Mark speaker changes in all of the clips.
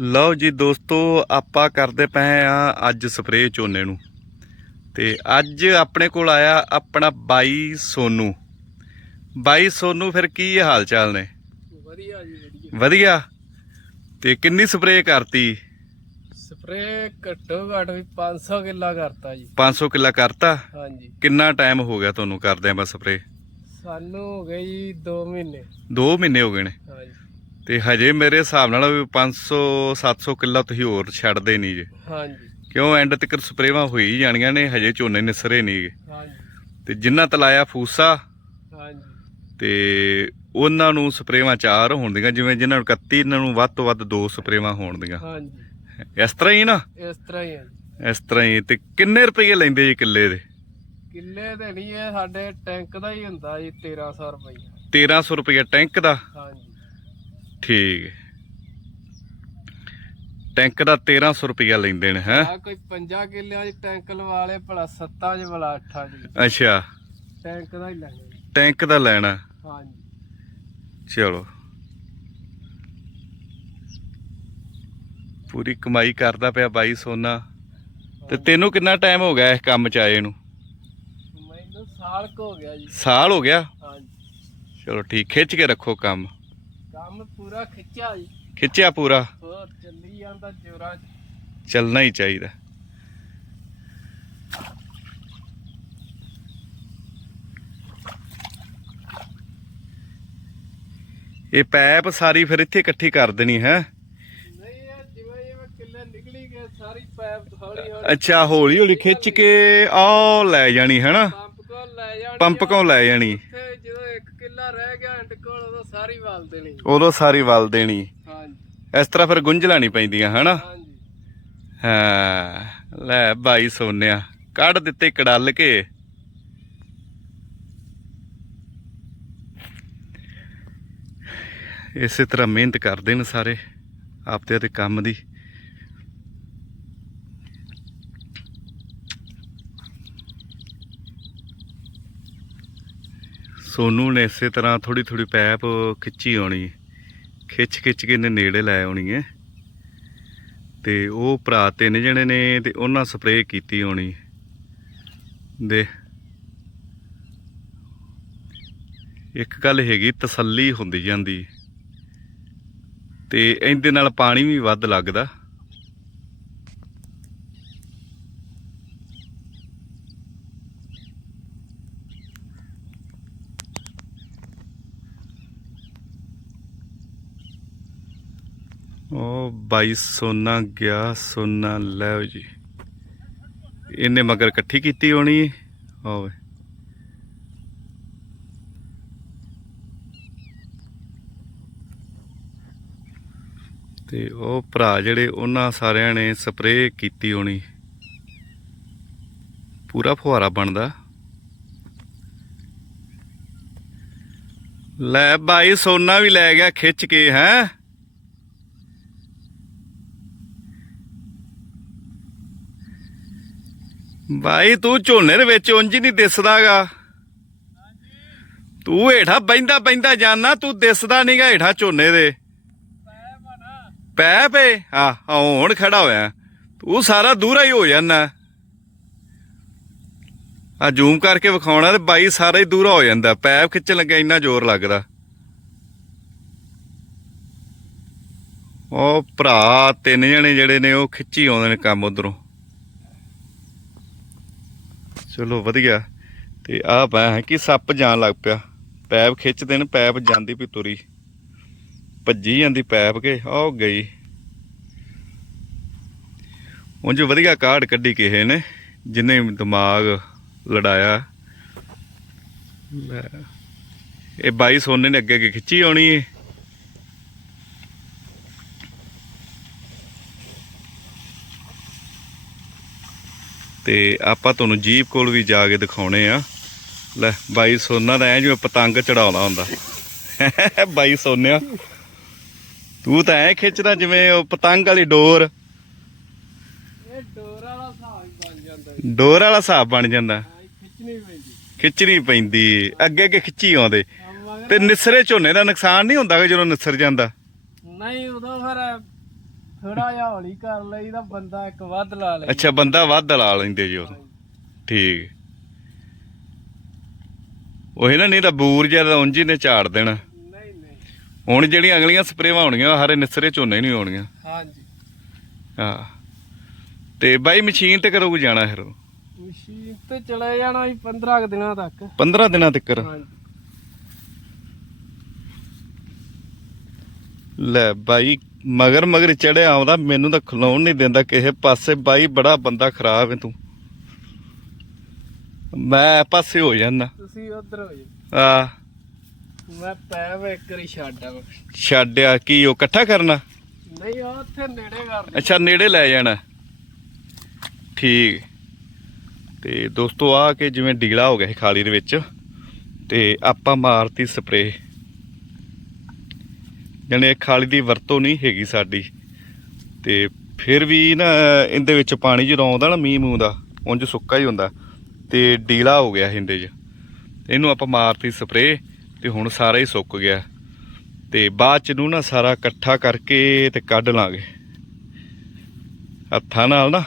Speaker 1: ਲਓ ਜੀ ਦੋਸਤੋ ਆਪਾਂ ਕਰਦੇ ਪਏ ਆ ਅੱਜ ਸਪਰੇਅ ਝੋਨੇ ਨੂੰ। ਤੇ ਅੱਜ ਆਪਣੇ ਕੋਲ ਆਇਆ ਆਪਣਾ ਬਾਈ ਸੋਨੂ। ਬਾਈ ਸੋਨੂ ਫਿਰ ਕੀ ਹਾਲ ਚਾਲ ਨੇ?
Speaker 2: ਵਧੀਆ ਜੀ ਵਧੀਆ।
Speaker 1: ਵਧੀਆ? ਤੇ ਕਿੰਨੀ ਸਪਰੇਅ ਕਰਤੀ?
Speaker 2: ਸਪਰੇ ਘੱਟੋ ਘੱਟ ਵੀ 500 ਕਿੱਲਾ ਕਰਤਾ ਜੀ।
Speaker 1: 500 ਕਿੱਲਾ ਕਰਤਾ?
Speaker 2: ਹਾਂਜੀ।
Speaker 1: ਕਿੰਨਾ ਟਾਈਮ ਹੋ ਗਿਆ ਤੁਹਾਨੂੰ ਕਰਦਿਆਂ ਬਸ ਸਪਰੇਅ?
Speaker 2: ਸਾਨੂੰ ਹੋ ਗਏ ਜੀ 2 ਮਹੀਨੇ।
Speaker 1: 2 ਮਹੀਨੇ ਹੋ ਗਏ ਨੇ।
Speaker 2: ਹਾਂਜੀ।
Speaker 1: ਤੇ ਹਜੇ ਮੇਰੇ ਹਿਸਾਬ ਨਾਲ ਵੀ 500 700 ਕਿੱਲਾ ਤੁਸੀਂ ਹੋਰ ਛੱਡਦੇ ਨਹੀਂ ਜੇ।
Speaker 2: ਹਾਂਜੀ।
Speaker 1: ਕਿਉਂ ਐਂਡ ਤੱਕ ਸਪਰੇਵਾਂ ਹੋਈ ਜਾਣੀਆਂ ਨੇ ਹਜੇ ਝੋਨੇ ਨਿਸਰੇ ਨਹੀਂਗੇ
Speaker 2: ਹਾਂਜੀ।
Speaker 1: ਤੇ ਜਿੰਨਾ ਤਲਾਇਆ ਫੂਸਾ
Speaker 2: ਹਾਂਜੀ।
Speaker 1: ਤੇ ਉਹਨਾਂ ਨੂੰ ਸਪਰੇਵਾਂ ਚਾਰ ਹੋਣਦੀਆਂ ਜਿਵੇਂ ਜਿਨ੍ਹਾਂ ਨੂੰ 31 ਇਹਨਾਂ ਨੂੰ ਵੱਧ ਤੋਂ ਵੱਧ ਦੋ ਸਪਰੇਵਾਂ ਹੋਣਦੀਆਂ
Speaker 2: ਹਾਂਜੀ।
Speaker 1: ਇਸ ਤਰ੍ਹਾਂ ਹੀ ਨਾ?
Speaker 2: ਇਸ ਤਰ੍ਹਾਂ ਹੀ ਹੈ।
Speaker 1: ਇਸ ਤਰ੍ਹਾਂ ਹੀ ਤੇ ਕਿੰਨੇ ਰੁਪਏ ਲੈਂਦੇ ਜੀ ਕਿੱਲੇ ਦੇ?
Speaker 2: ਕਿੱਲੇ ਦੇ ਨਹੀਂ ਇਹ ਸਾਡੇ ਟੈਂਕ ਦਾ ਹੀ ਹੁੰਦਾ ਜੀ 1300 ਰੁਪਏ
Speaker 1: 1300 ਰੁਪਏ ਟੈਂਕ ਦਾ?
Speaker 2: ਹਾਂਜੀ।
Speaker 1: ਠੀਕ ਟੈਂਕ ਦਾ 1300 ਰੁਪਏ ਲੈਂਦੇ ਨੇ ਹੈ?
Speaker 2: ਆ ਕੋਈ 50 ਕਿੱਲਿਆਂ 'ਚ ਟੈਂਕ ਲਵਾ ਲੇ ਭਲਾ 7 'ਚ ਭਲਾ 8 ਜੀ
Speaker 1: ਅੱਛਾ।
Speaker 2: ਟੈਂਕ ਦਾ ਹੀ ਲੈਣਾ।
Speaker 1: ਟੈਂਕ ਦਾ ਲੈਣਾ।
Speaker 2: ਹਾਂਜੀ।
Speaker 1: ਚਲੋ। ਪੂਰੀ ਕਮਾਈ ਕਰਦਾ ਪਿਆ ਬਾਈ ਸੋਨਾ। ਤੇ ਤੈਨੂੰ ਕਿੰਨਾ ਟਾਈਮ ਹੋ ਗਿਆ ਇਸ ਕੰਮ 'ਚ ਆਏ ਨੂੰ?
Speaker 2: ਮੈਨੂੰ ਸਾਲ ਕੁ ਹੋ ਗਿਆ ਜੀ।
Speaker 1: ਸਾਲ ਹੋ ਗਿਆ?
Speaker 2: ਹਾਂਜੀ।
Speaker 1: ਚਲੋ ਠੀਕ ਖਿੱਚ ਕੇ ਰੱਖੋ ਕੰਮ।
Speaker 2: ਕੰਮ ਪੂਰਾ ਖਿੱਚਿਆ ਜੀ।
Speaker 1: ਖਿੱਚਿਆ ਪੂਰਾ?
Speaker 2: ਹੋਰ ਚੱਲੀ ਜਾਂਦਾ ਜੋਰਾਂ 'ਚ।
Speaker 1: ਚੱਲਣਾ ਹੀ ਚਾਹੀਦਾ। ਇਹ ਪੈਪ ਸਾਰੀ ਫਿਰ ਇੱਥੇ ਇਕੱਠੀ ਕਰ ਦੇਣੀ ਹੈ?
Speaker 2: ਨਹੀਂ ਇਹ ਜਿਵੇਂ ਜਿਵੇਂ ਕਿੱਲੇ ਨਿਕਲੀ ਗਏ ਸਾਰੀ ਪਾਈਪ ਹੌਲੀ ਹੌਲੀ
Speaker 1: ਅੱਛਾ ਹੌਲੀ ਹੌਲੀ ਖਿੱਚ ਕੇ ਆ ਲੈ ਜਾਣੀ ਹੈ ਨਾ
Speaker 2: ਪੰਪ ਕੋਲ ਲੈ ਜਾਣੀ
Speaker 1: ਪੰਪ ਕੋਲ ਲੈ ਜਾਣੀ।
Speaker 2: ਉੱਥੇ ਜਦੋਂ ਇੱਕ ਕਿੱਲਾ ਰਹਿ ਗਿਆ ਐਂਡ ਕੋਲ ਉਦੋਂ ਸਾਰੀ ਵਾਲ ਦੇਣੀ।
Speaker 1: ਉਦੋਂ ਸਾਰੀ ਵੱਲ ਦੇਣੀ।
Speaker 2: ਹਾਂਜੀ।
Speaker 1: ਇਸ ਤਰ੍ਹਾਂ ਫਿਰ ਗੁੰਝਲਾਂ ਨਹੀਂ ਪੈਂਦੀਆਂ ਹਨਾ?
Speaker 2: ਹਾਂਜੀ।
Speaker 1: ਹਾਂ ਲੈ ਬਾਈ ਸੋਨਿਆ ਕੱਢ ਦਿੱਤੇ ਕੜਲ ਕੇ। ਇਸੇ ਤਰ੍ਹਾਂ ਮਿਹਨਤ ਕਰਦੇ ਨੇ ਸਾਰੇ ਆਪਦੇ ਤੇ ਕੰਮ ਦੀ। ਸੋਨੂ ਨੇ ਇਸੇ ਤਰ੍ਹਾਂ ਥੋੜੀ ਥੋੜੀ ਪੈਪ ਖਿੱਚੀ ਆਉਣੀ। ਖਿੱਚ ਖਿੱਚ ਕੇ ਇਹਨੇ ਨੇੜੇ ਲੈ ਆਉਣੀ ਹੈ। ਤੇ ਉਹ ਭਰਾ ਤਿੰਨ ਜਣੇ ਨੇ ਤੇ ਉਹਨਾਂ ਸਪਰੇਅ ਕੀਤੀ ਹੋਣੀ। ਦੇ ਇੱਕ ਗੱਲ ਹੈਗੀ, ਤਸੱਲੀ ਹੁੰਦੀ ਜਾਂਦੀ। ਤੇ ਇਹਦੇ ਨਾਲ ਪਾਣੀ ਵੀ ਵੱਧ ਲੱਗਦਾ। ਉਹ ਬਾਈ ਸੋਨਾ ਗਿਆ, ਸੋਨਾ ਲੈ ਜੀ। ਇਹਨੇ ਮਗਰ ਇਕੱਠੀ ਕੀਤੀ ਹੋਣੀ ਹੋਵੇ ਤੇ ਉਹ ਭਰਾ ਜਿਹੜੇ ਉਹਨਾਂ ਸਾਰਿਆਂ ਨੇ ਸਪਰੇਅ ਕੀਤੀ ਹੋਣੀ। ਪੂਰਾ ਫੁਹਾਰਾ ਬਣਦਾ। ਲੈ ਬਾਈ, ਸੋਨਾ ਵੀ ਲੈ ਗਿਆ ਖਿੱਚ ਕੇ, ਹੈ? ਬਾਈ, ਤੂੰ ਝੋਨੇ ਦੇ ਵਿੱਚ ਉਂਝ ਹੀ ਨਹੀਂ ਦਿਸਦਾਗਾ। ਤੂੰ ਹੇਠਾਂ ਬੈਂਦਾ ਬੈਂਦਾ ਜਾਣਾ ਤੂੰ ਦਿਸਦਾ ਨਹੀਂਗਾ ਹੇਠਾਂ ਝੋਨੇ ਦੇ। ਪੈ ਪੇ। ਆ ਹੁਣ ਖੜਾ ਹੋਇਆ। ਤੂੰ ਸਾਰਾ ਦੂਰਾ ਹੀ ਹੋ ਜਾਂਦਾ ਆ ਜ਼ੂਮ ਕਰਕੇ ਵਿਖਾਉਣਾ ਤੇ ਬਾਈ ਸਾਰਾ ਹੀ ਦੂਰਾ ਹੋ ਜਾਂਦਾ। ਪੈਪ ਖਿੱਚਣ ਲੱਗਾ ਇੰਨਾ ਜ਼ੋਰ ਲੱਗਦਾ। ਉਹ ਭਰਾ, ਤਿੰਨ ਜਣੇ ਜਿਹੜੇ ਨੇ, ਉਹ ਖਿੱਚੀ ਆਉਂਦੇ ਨੇ ਕੰਮ ਉਧਰੋਂ। ਚਲੋ, ਵਧੀਆ। ਤੇ ਆਹ ਪਾ ਹੈ ਕਿ ਸੱਪ ਜਾਣ ਲੱਗ ਪਿਆ। ਪੈਪ ਖਿੱਚਦੇ ਨੇ, ਪੈਪ ਜਾਂਦੀ ਵੀ ਤੁਰੀ। ਭੱਜੀ ਜਾਂਦੀ ਪੈਪ ਕੇ, ਆਹ ਗਈ। ਉਂਝ ਵਧੀਆ ਕਾਢ ਕੱਢੀ ਕਿਸੇ ਨੇ, ਜਿਨੇ ਦਿਮਾਗ ਲੜਾਇਆ। ਇਹ ਬਾਈ ਸੋਨੇ ਨੇ ਅੱਗੇ ਅੱਗੇ ਖਿੱਚੀ ਆਉਣੀ ਏ। ਤੇ ਆਪਾਂ ਤੁਹਾਨੂੰ ਜੀਪ ਕੋਲ ਵੀ ਜਾ ਕੇ ਦਿਖਾਉਣੇ ਆ। ਲੈ ਬਾਈ ਸੋਨਾ ਦਾ ਐ ਜਿਵੇਂ ਪਤੰਗ ਚੜਾਉਂਦਾ ਹੁੰਦਾ। ਬਾਈ ਸੋਨਿਆ ਤੂੰ ਤਾਂ ਐ ਖਿੱਚਦਾ ਜਿਵੇਂ ਉਹ ਪਤੰਗ ਵਾਲੀ ਡੋਰ।
Speaker 2: ਇਹ ਡੋਰ ਵਾਲਾ ਹਿਸਾਬ ਬਣ ਜਾਂਦਾ
Speaker 1: ਡੋਰ ਵਾਲਾ ਹਿਸਾਬ ਬਣ ਜਾਂਦਾ।
Speaker 2: ਐਂ ਖਿੱਚਣੀ ਪੈਂਦੀ।
Speaker 1: ਖਿੱਚਣੀ ਪੈਂਦੀ। ਅੱਗੇ ਅੱਗੇ ਖਿੱਚੀ ਆਉਂਦੇ। ਤੇ ਨਿਸਰੇ ਝੋਨੇ ਦਾ ਨੁਕਸਾਨ ਨਹੀਂ ਹੁੰਦਾ ਜਦੋਂ ਨਿਸਰ ਜਾਂਦਾ?
Speaker 2: ਨਹੀਂ ਉਦੋਂ ਫਿਰ ਥੋੜਾ ਜਿਹਾ ਹੌਲੀ ਕਰ ਲਈਦਾ ਬੰਦਾ ਇੱਕ ਵੱਧ ਲਾ ਲਈ
Speaker 1: ਅੱਛਾ ਬੰਦਾ ਵੱਧ ਲਾ ਲੈਂਦੇ ਜੀ ਉਹ। ਠੀਕ। ਉਹ ਨਾ ਨਹੀਂ ਤਾਂ ਬੂਰ ਜ਼ਿਆਦਾ ਉਂਝ ਹੀ ਨੇ ਝਾੜ ਦੇਣਾ।
Speaker 2: ਨਹੀਂ ਨਹੀਂ।
Speaker 1: ਹੁਣ ਜਿਹੜੀਆਂ ਅਗਲੀਆਂ ਸਪਰੇਵਾਂ ਹੋਣਗੀਆਂ ਉਹ ਹਰੇ ਨਿਸਰੇ ਝੋਨੇ ਨਹੀਂ ਹੋਣਗੀਆਂ।
Speaker 2: ਹਾਂਜੀ।
Speaker 1: ਹਾਂ। ਤੇ ਬਾਈ ਮਸ਼ੀਨ ਤੇ ਕਦੋਂ ਕੁ ਜਾਣਾ ਫਿਰ
Speaker 2: ਮਸ਼ੀਨ ਤੇ ਚਲੇ ਜਾਣਾ ਜੀ 15 ਕੁ ਦਿਨਾਂ ਤੱਕ।
Speaker 1: 15 ਦਿਨਾਂ ਤੱਕ।
Speaker 2: ਹਾਂਜੀ।
Speaker 1: ਲੈ ਬਾਈ ਮਗਰ ਮਗਰ ਚੜਿਆ ਆਉਂਦਾ ਮੈਨੂੰ ਤਾਂ ਖਲੋਣ ਨਹੀਂ ਦਿੰਦਾ ਕਿਸੇ ਪਾਸੇ। ਬਾਈ ਬੜਾ ਬੰਦਾ ਖਰਾਬ ਹੈ ਤੂੰ। ਮੈਂ ਪਾਸੇ ਹੋ ਜਾਂਦਾ।
Speaker 2: ਤੁਸੀਂ ਉਧਰ ਹੋ ਜੀ
Speaker 1: ਆ
Speaker 2: ਮੈਂ ਪੈਪ ਇੱਕ ਵਾਰੀ ਛੱਡ।
Speaker 1: ਛੱਡਿਆ ਕੀ ਉਹ ਇਕੱਠਾ ਕਰਨਾ?
Speaker 2: ਨਹੀਂ ਉਹ ਉੱਥੇ ਨੇੜੇ ਕਰ ਦੇ
Speaker 1: ਅੱਛਾ ਨੇੜੇ ਲੈ ਜਾਣਾ। ਠੀਕ। ਤੇ ਦੋਸਤੋ ਆ ਕੇ ਜਿਵੇਂ ਡੀਲਾ ਹੋ ਗਿਆ ਖਾਲੀ ਦੇ ਵਿੱਚ ਤੇ ਆਪਾਂ ਮਾਰਤੀ ਸਪਰੇ ਜਣੇ ਖਾਲੀ ਦੀ ਵਰਤੋਂ ਨਹੀਂ ਹੈਗੀ ਸਾਡੀ। ਤੇ ਫਿਰ ਵੀ ਨਾ ਇਹਦੇ ਵਿੱਚ ਪਾਣੀ ਜਦੋਂ ਆਉਂਦਾ ਨਾ ਮੀਂਹ ਮੂੰਹ ਦਾ, ਉਂਝ ਸੁੱਕਾ ਹੀ ਹੁੰਦਾ। ਤੇ ਡੀਲਾ ਹੋ ਗਿਆ ਸੀ ਇਹਦੇ 'ਚ। ਇਹਨੂੰ ਆਪਾਂ ਮਾਰਤੀ ਸਪਰੇ ਤੇ ਹੁਣ ਸਾਰਾ ਹੀ ਸੁੱਕ ਗਿਆ। ਤੇ ਬਾਅਦ ਚ ਨੂੰ ਨਾ ਸਾਰਾ ਇਕੱਠਾ ਕਰਕੇ ਤੇ ਕੱਢ ਲਾਂਗੇ। ਹੱਥਾਂ ਨਾਲ ਨਾ,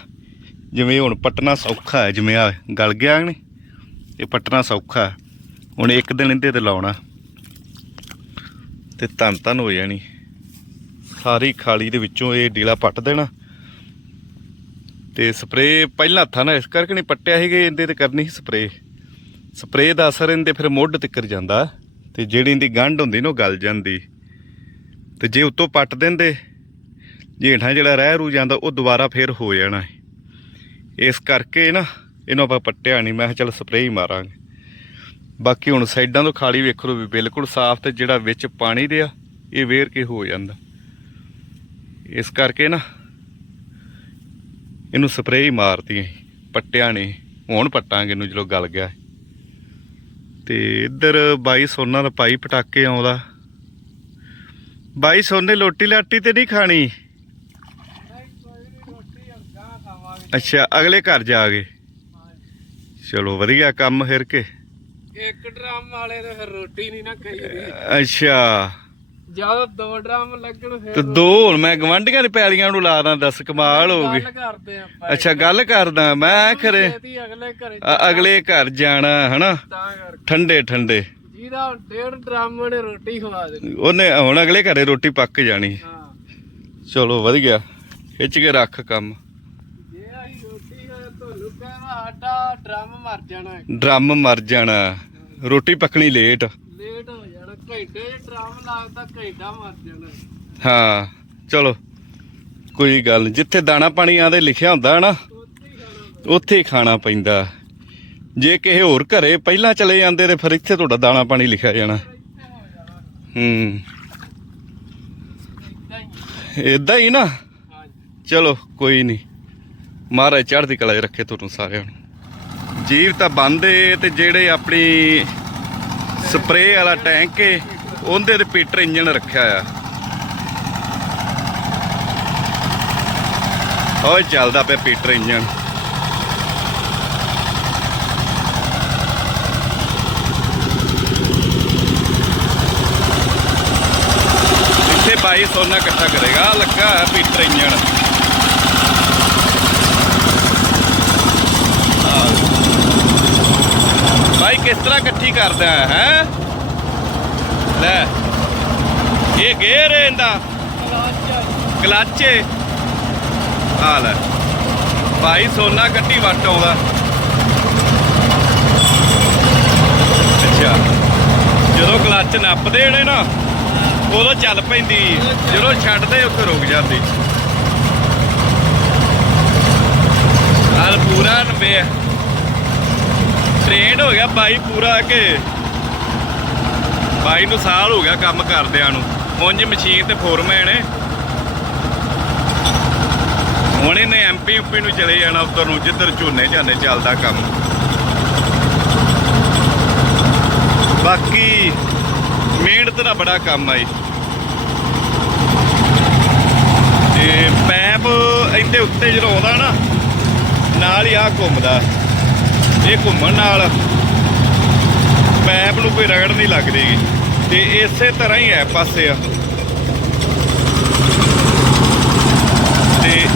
Speaker 1: ਜਿਵੇਂ ਹੁਣ ਪਟਣਾ ਸੌਖਾ ਹੈ, ਜਿਵੇਂ ਆ ਗਲ ਗਿਆ ਨੇ ਇਹ ਪਟਣਾ ਸੌਖਾ ਹੁਣ ਇੱਕ ਦਿਨ ਇਹਦੇ ਤੇ ਲਾਉਣਾ। ਤੇ ਧੰਨ ਧੰਨ ਹੋ ਜਾਣੀ। ਸਾਰੀ ਖਾਲੀ ਦੇ ਵਿੱਚੋਂ ਇਹ ਡੀਲਾ ਪੱਟ ਦੇਣਾ। ਤੇ ਸਪਰੇ ਪਹਿਲਾਂ ਹੱਥਾਂ ਨਾਲ ਇਸ ਕਰਕੇ ਨਹੀਂ ਪੱਟਿਆ ਸੀਗੇ ਇਹਦੇ ਤੇ ਕਰਨੀ ਸੀ ਸਪਰੇ ਸਪਰੇ ਦਾ ਅਸਰ ਇਹਦੇ ਫਿਰ ਮੁੱਢ ਤਿੱਕਰ ਜਾਂਦਾ। ਤੇ ਜਿਹੜੀ ਇਹਦੀ ਗੰਢ ਹੁੰਦੀ ਨਾ ਉਹ ਗਲ ਜਾਂਦੀ। ਤੇ ਜੇ ਉੱਤੋਂ ਪੱਟ ਦਿੰਦੇ, ਜੇਠਾਂ ਜਿਹੜਾ ਰਹਿ ਰੂ ਜਾਂਦਾ, ਉਹ ਦੁਬਾਰਾ ਫੇਰ ਹੋ ਜਾਣਾ। ਇਸ ਕਰਕੇ ਨਾ ਇਹਨੂੰ ਆਪਾਂ ਪੱਟਿਆ ਨਹੀਂ। ਮੈਂ ਕਿਹਾ ਚੱਲ ਸਪਰੇਅ ਹੀ ਮਾਰਾਂਗੇ। ਬਾਕੀ ਹੁਣ ਸਾਈਡਾਂ ਤੋਂ ਖਾਲੀ ਵੇਖ ਲਓ ਵੀ ਬਿਲਕੁਲ ਸਾਫ਼ ਤੇ ਜਿਹੜਾ ਵਿੱਚ ਪਾਣੀ ਦੇ ਆ ਇਹ ਵੇਰ ਕੇ ਹੋ ਜਾਂਦਾ। ਇਸ ਕਰਕੇ ਨਾ ਇਹਨੂੰ ਸਪਰੇਅ ਹੀ ਮਾਰਤੀ ਅਸੀਂ, ਪੱਟਿਆ ਨਹੀਂ। ਹੁਣ ਪੱਟਾਂਗੇ ਇਹਨੂੰ ਜਦੋਂ ਗਲ ਗਿਆ। ਤੇ ਇੱਧਰ ਬਾਈ ਸੋਨਾ ਦਾ ਪਾਈ ਪਟਾਕੇ ਆਉਂਦਾ। ਬਾਈ ਸੋਨੇ ਲੋਟੀ ਲਾਟੀ ਤੇ ਨਹੀਂ ਖਾਣੀ? ਅੱਛਾ ਅਗਲੇ ਘਰ ਜਾ ਕੇ। ਚਲੋ ਵਧੀਆ ਕੰਮ ਫਿਰ ਕੇ।
Speaker 2: ਇੱਕ ਡਰਮ ਵਾਲੇ ਨੇ ਫਿਰ ਰੋਟੀ ਨਹੀਂ ਨਾ ਖਾਈਦੀ
Speaker 1: ਅੱਛਾ।
Speaker 2: ਜਦੋਂ ਦੋ ਡਰਮ ਲੱਗਣ ਫਿਰ।
Speaker 1: ਤੇ ਦੋ ਹੁਣ ਮੈਂ ਗਵੰਡੀਆਂ ਦੇ ਪੈਲੀਆਂ ਨੂੰ ਲਾ ਦਾਂ ਦੱਸ ਕਮਾਲ ਹੋ ਗਈ।
Speaker 2: ਗੱਲ ਕਰਦੇ ਆਪਾਂ
Speaker 1: ਅੱਛਾ ਗੱਲ ਕਰਦਾ ਮੈਂ ਖਰੇ।
Speaker 2: ਛੇਤੀ ਅਗਲੇ ਘਰੇ
Speaker 1: ਅ- ਅਗਲੇ ਘਰ ਜਾਣਾ ਹਨਾ?
Speaker 2: ਤਾਂ
Speaker 1: ਠੰਡੇ ਠੰਡੇ।
Speaker 2: ਜਿਹਦਾ ਡੇਢ ਡਰਮ ਨੇ ਰੋਟੀ ਖਵਾ ਦੇਣੀ।
Speaker 1: ਉਹਨੇ ਹੁਣ ਅਗਲੇ ਘਰੇ ਰੋਟੀ ਪੱਕ ਜਾਣੀ।
Speaker 2: ਹਾਂ।
Speaker 1: ਚਲੋ ਵਧੀਆ। ਖਿੱਚ ਕੇ ਰੱਖ ਕੰਮ
Speaker 2: ਜੇ ਅਸੀਂ ਰੋਟੀ ਖਾਏ ਤੁਹਾਨੂੰ ਕਹਿਣਾ ਸਾਡਾ ਡਰਮ ਮਰ ਜਾਣਾ ਹੈ।
Speaker 1: ਡਰਮ ਮਰ ਜਾਣਾ। ਰੋਟੀ ਪੱਕਣੀ ਲੇਟ
Speaker 2: ਲੇਟ ਹੋ ਜਾਣਾ। ਘੰਟੇ ਚ ਡਰਮ ਲੱਗਦਾ ਘੰਟਾ ਮਰ ਜਾਣਾ। ਹੈ।
Speaker 1: ਹਾਂ ਚਲੋ ਕੋਈ ਗੱਲ ਨੀ। ਜਿੱਥੇ ਦਾਣਾ ਪਾਣੀ ਆਦੇ ਲਿਖਿਆ ਹੁੰਦਾ ਨਾ
Speaker 2: ਉੱਥੇ ਹੀ ਖਾਣਾ
Speaker 1: ਉੱਥੇ ਹੀ ਖਾਣਾ ਪੈਂਦਾ। ਜੇ ਕਿਸੇ ਹੋਰ ਘਰੇ ਪਹਿਲਾਂ ਚਲੇ ਜਾਂਦੇ ਤੇ ਫਿਰ ਇੱਥੇ ਤੁਹਾਡਾ ਦਾਣਾ ਪਾਣੀ ਲਿਖਿਆ ਜਾਣਾ।
Speaker 2: ਇੱਥੇ ਹੋ। ਜਾਣਾ
Speaker 1: ਹੂੰ
Speaker 2: ਇਦਾਂ ਹੀ
Speaker 1: ਇਦਾਂ ਹੀ ਨਾ।
Speaker 2: ਹਾਂਜੀ।
Speaker 1: ਚਲੋ ਕੋਈ ਨਹੀਂ ਮਹਾਰਾਜ ਚੜ੍ਹਦੀ ਕਲਾ 'ਚ ਰੱਖੇ ਤੁਹਾਨੂੰ ਸਾਰਿਆਂ ਨੂੰ। ਜੀਵ ਤਾਂ ਬੰਦ ਏ ਤੇ ਜਿਹੜੇ ਆਪਣੀ ਸਪਰੇਅ ਵਾਲਾ ਟੈਂਕ ਏ, ਉਹਦੇ ਤੇ ਪੀਟਰ ਇੰਜਨ ਰੱਖਿਆ ਆ। ਉਹ ਚੱਲਦਾ ਪਿਆ ਪੀਟਰ ਇੰਜਨ ਇੱਥੇ ਬਾਈ ਸੋਨਾ ਇਕੱਠਾ ਕਰੇਗਾ, ਲੱਗਾ ਹੈ ਪੀਟਰ ਇੰਜਨ ਆਹ। ਕਿਸ ਤਰ੍ਹਾਂ ਇਕੱਠੀ ਕਰਦਾ ਹੈ ਲੈ, ਇਹ ਗੇਰ ਹੈ ਇਹਦਾ। ਕਲੱਚ ਆ ਲੈ। ਭਾਈ, ਸੋਨਾ ਕੱਟੀ ਵੱਟ ਆਉਂਦਾ ਅੱਛਾ। ਜਦੋਂ ਕਲੱਚ ਨੱਪਦੇ ਨੇ ਨਾ, ਉਦੋਂ ਚੱਲ ਪੈਂਦੀ ਜਦੋਂ ਛੱਡਦੇ, ਉੱਥੇ ਰੁਕ ਜਾਂਦੀ। ਹਾਲ ਪੂਰਾ ਨਵੇਂ ਟ੍ਰੇਨ ਹੋ ਗਿਆ ਬਾਈ ਪੂਰਾ ਕਿ। ਬਾਈ ਨੂੰ ਸਾਲ ਹੋ ਗਿਆ ਕੰਮ ਕਰਦਿਆਂ ਨੂੰ। ਉਂਝ ਮਸ਼ੀਨ ਤੇ ਫੋਰਮੈਨ ਏ। ਹੁਣ ਇਹਨੇ ਐਮਪੀ ਉੱਪੀ ਨੂੰ ਚਲੇ ਜਾਣਾ ਉੱਧਰ ਨੂੰ, ਜਿੱਧਰ ਝੋਨੇ ਝਾਨੇ ਚੱਲਦਾ ਕੰਮ। ਬਾਕੀ ਮਿਹਨਤ ਦਾ ਬੜਾ ਕੰਮ ਆਈ ਤੇ ਪੈਪ ਇਹਦੇ ਉੱਤੇ ਜਦੋਂ ਆਉਂਦਾ ਨਾ, ਨਾਲ ਹੀ ਆ ਘੁੰਮਦਾ। ਇਹ ਘੁੰਮਣ ਨਾਲ ਪੈਪ ਨੂੰ ਕੋਈ ਰਗੜ ਨਹੀਂ ਲੱਗਦੀ ਗੀ। ਤੇ ਇਸੇ ਤਰ੍ਹਾਂ ਹੀ ਹੈ ਪਾਸੇ ਆ।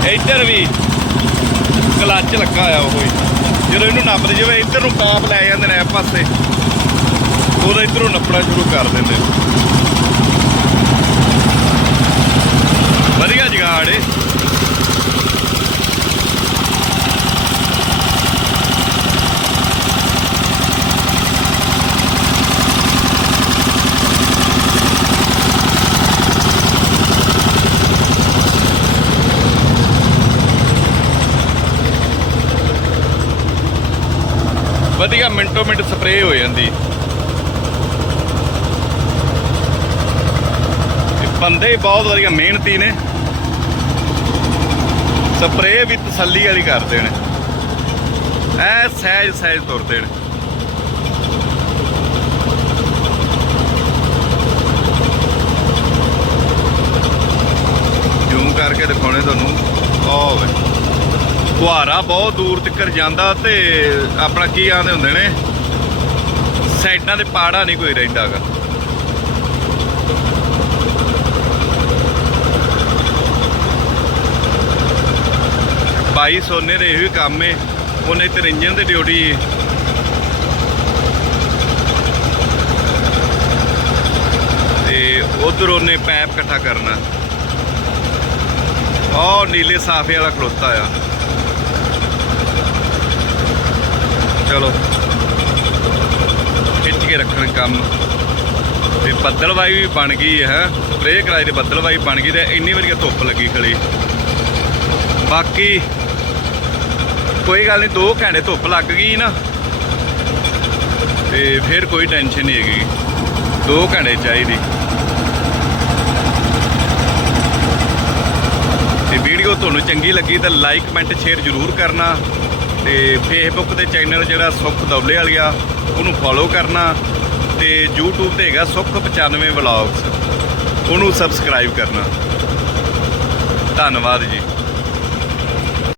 Speaker 1: ਇੱਧਰ ਵੀ ਕਲੱਚ ਲੱਗਾ ਹੋਇਆ ਉਹ ਹੀ ਜਦੋਂ ਇਹਨੂੰ ਨੱਪਦੇ, ਜਿਵੇਂ ਇੱਧਰ ਨੂੰ ਪੈਪ ਲੈ ਜਾਂਦੇ ਨੇ ਇਹ ਪਾਸੇ ਉਹਦਾ ਇੱਧਰੋਂ ਨੱਪਣਾ ਸ਼ੁਰੂ ਕਰ ਦਿੰਦੇ। ਵਧੀਆ ਜਗਾੜ ਏ। ਵਧੀਆ ਮਿੰਟੋ ਮਿੰਟ ਸਪਰੇਅ ਹੋ ਜਾਂਦੀ। ਬੰਦੇ ਹੀ ਬਹੁਤ ਵਧੀਆ, ਮਿਹਨਤੀ ਨੇ। ਸਪਰੇਅ ਵੀ ਤਸੱਲੀ ਵਾਲੀ ਕਰਦੇ ਨੇ। ਐ ਸਹਿਜ ਸਹਿਜ ਤੁਰਦੇ ਨੇ। ਜੂਮ ਕਰਕੇ ਦਿਖਾਉਣੇ ਤੁਹਾਨੂੰ। ਆਹ ਹੋਵੇ ਫੁਹਾਰਾ ਬਹੁਤ ਦੂਰ ਤੱਕ ਜਾਂਦਾ ਤੇ ਆਪਣਾ ਕੀ ਆਂਦੇ ਹੁੰਦੇ ਨੇ? ਸਾਈਡਾਂ ਤੇ ਪਾੜਾ ਨਹੀਂ ਕੋਈ ਰਹਿੰਦਾਗਾ ਬਾਈ ਸੋਨੇ ਦੇ ਇਹੋ ਹੀ ਕੰਮ ਏ, ਉਹਨੇ ਤੇ ਇੰਜਨ ਤੇ ਡਿਊਟੀ ਏ। ਤੇ ਉਧਰ ਉਹਨੇ ਪੈਪ ਇਕੱਠਾ ਕਰਨਾ। ਉਹ ਨੀਲੇ ਸਾਫੇ ਵਾਲਾ ਖਲੋਤਾ ਆ। ਚਲੋ। ਖਿੱਚ ਕੇ ਰੱਖਣ ਕੰਮ। ਤੇ ਬੱਦਲਵਾਈ ਵੀ ਬਣ ਗਈ ਹੈ ਸਪਰੇਅ ਕਰਾਈ ਤੇ ਬੱਦਲਵਾਈ ਬਣ ਗਈ ਤੇ ਇੰਨੀ ਵਧੀਆ ਧੁੱਪ ਲੱਗੀ ਖਲੀ। ਬਾਕੀ ਕੋਈ ਗੱਲ ਨਹੀਂ 2 ਘੰਟੇ ਧੁੱਪ ਲੱਗ ਗਈ ਨਾ, ਤੇ ਫਿਰ ਕੋਈ ਟੈਨਸ਼ਨ ਨਹੀਂ ਹੈਗੀ। 2 ਘੰਟੇ ਚਾਹੀਦੀ। ਤੇ ਵੀਡੀਓ ਤੁਹਾਨੂੰ ਚੰਗੀ ਲੱਗੀ ਤਾਂ ਲਾਈਕ ਕਮੈਂਟ ਸ਼ੇਅਰ ਜ਼ਰੂਰ ਕਰਨਾ। ਤੇ ਫੇਸਬੁੱਕ ਤੇ ਚੈਨਲ ਜਿਹੜਾ ਸੁੱਖ ਦੌਲੇ ਵਾਲਿਆ ਉਹਨੂੰ ਫੋਲੋ ਕਰਨਾ ਤੇ YouTube ਤੇ ਹੈਗਾ ਸੁੱਖ 95 ਵਲੌਗਸ ਉਹਨੂੰ ਸਬਸਕ੍ਰਾਈਬ ਕਰਨਾ। ਧੰਨਵਾਦ ਜੀ।